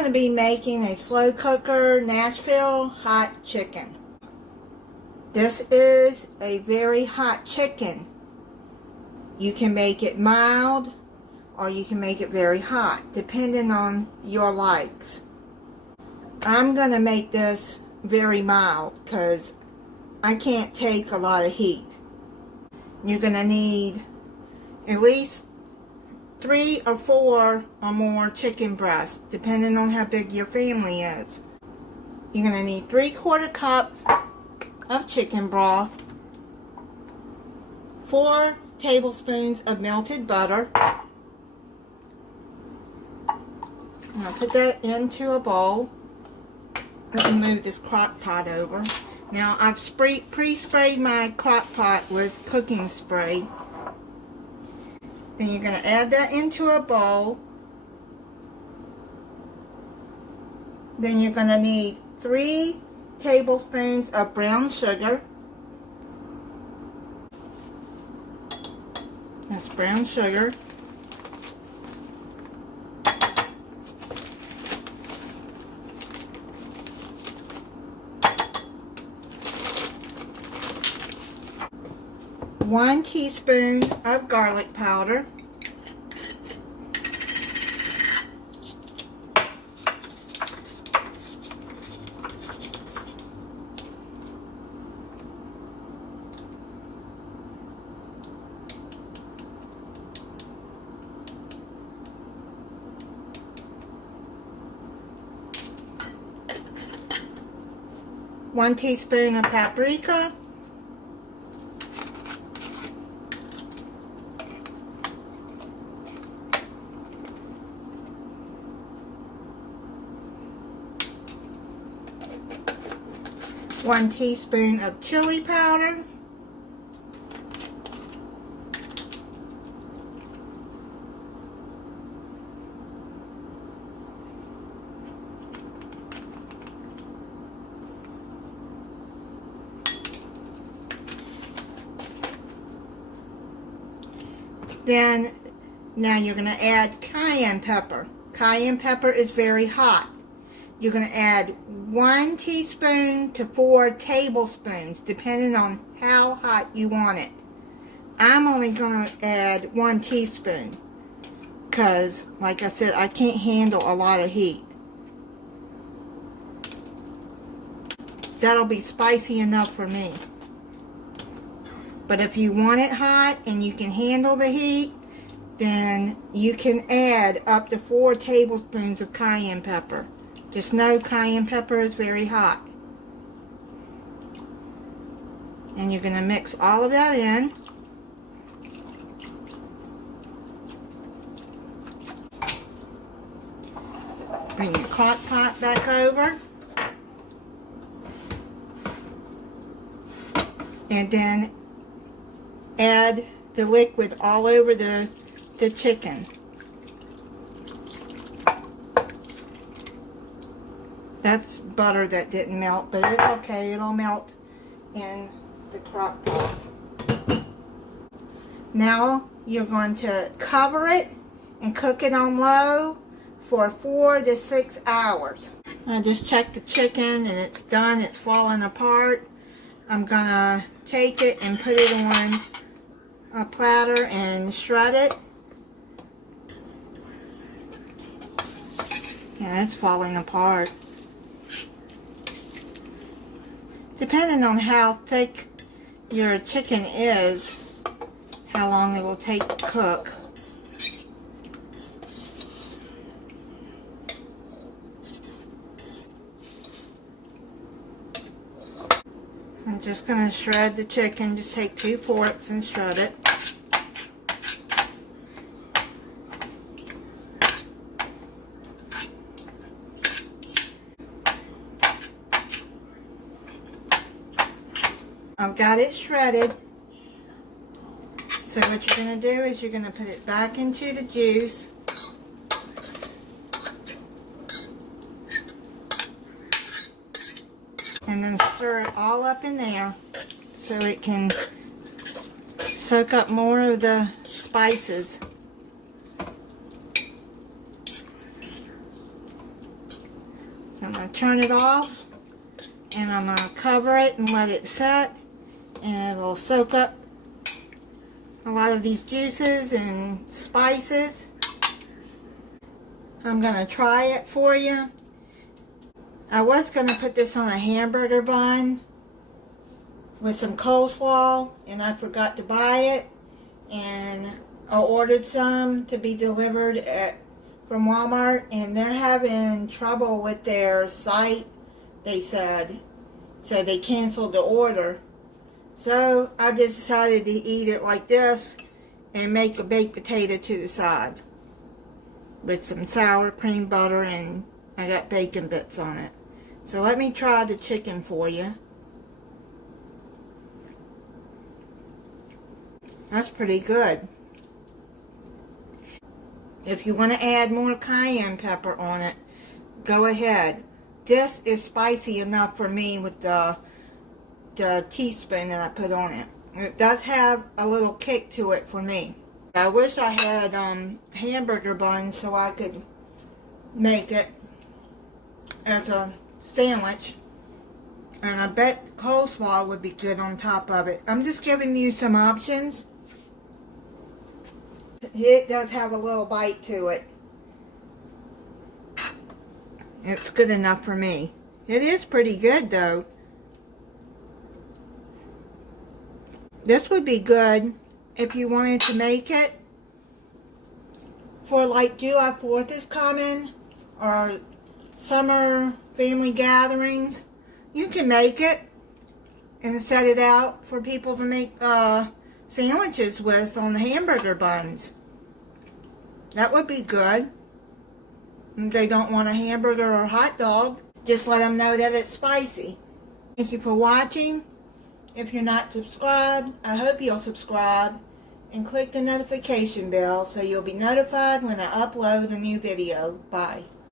going to be making a slow cooker Nashville hot chicken. This is a very hot chicken. You can make it mild or you can make it very hot, depending on your likes. I'm going to make this very mild because I can't take a lot of heat. You're going to need at least 3 or 4 or more chicken breasts, depending on how big your family is. You're going to need 3/4 cups of chicken broth, 4 tablespoons of melted butter. I'm going to put that into a bowl. Let me move this crock pot over. Now I've pre-sprayed my crock pot with cooking spray. Then you're going to add that into a bowl. Then you're going to need 3 tablespoons of brown sugar. That's brown sugar. One teaspoon of garlic powder. One teaspoon of paprika. One teaspoon of chili powder. Then, now you're going to add cayenne pepper. Cayenne pepper is very hot. You're going to add 1 teaspoon to 4 tablespoons, depending on how hot you want it. I'm only going to add 1 teaspoon, because, like I said, I can't handle a lot of heat. That'll be spicy enough for me. But if you want it hot and you can handle the heat, then you can add up to 4 tablespoons of cayenne pepper. Just know cayenne pepper is very hot. And you're going to mix all of that in. Bring your crock pot back over. And then add the liquid all over the chicken. That's butter that didn't melt, but it's okay. It'll melt in the crock pot. Now you're going to cover it and cook it on low for 4 to 6 hours. I just checked the chicken and it's done. It's falling apart. I'm going to take it and put it on a platter and shred it. Yeah, it's falling apart. Depending on how thick your chicken is, how long it will take to cook. So I'm just going to shred the chicken. Just take 2 forks and shred it. I've got it shredded. So what you're going to do is you're going to put it back into the juice. And then stir it all up in there so it can soak up more of the spices. So I'm going to turn it off, and I'm going to cover it and let it set, and it'll soak up a lot of these juices and spices. I'm going to try it for you. I was going to put this on a hamburger bun with some coleslaw, and I forgot to buy it, and I ordered some to be delivered from Walmart, and they're having trouble with their site, they said, so they canceled the order. So I just decided to eat it like this and make a baked potato to the side with some sour cream butter, and I got bacon bits on it. So let me try the chicken for you. That's pretty good. If you want to add more cayenne pepper on it, go ahead. This is spicy enough for me with the teaspoon that I put on it. It does have a little kick to it for me. I wish I had hamburger buns so I could make it as a sandwich. And I bet coleslaw would be good on top of it. I'm just giving you some options. It does have a little bite to it. It's good enough for me. It is pretty good though. This would be good if you wanted to make it for like July 4th is coming, or summer family gatherings. You can make it and set it out for people to make sandwiches with on the hamburger buns. That would be good. If they don't want a hamburger or hot dog, just let them know that it's spicy. Thank you for watching. If you're not subscribed, I hope you'll subscribe and click the notification bell so you'll be notified when I upload a new video. Bye.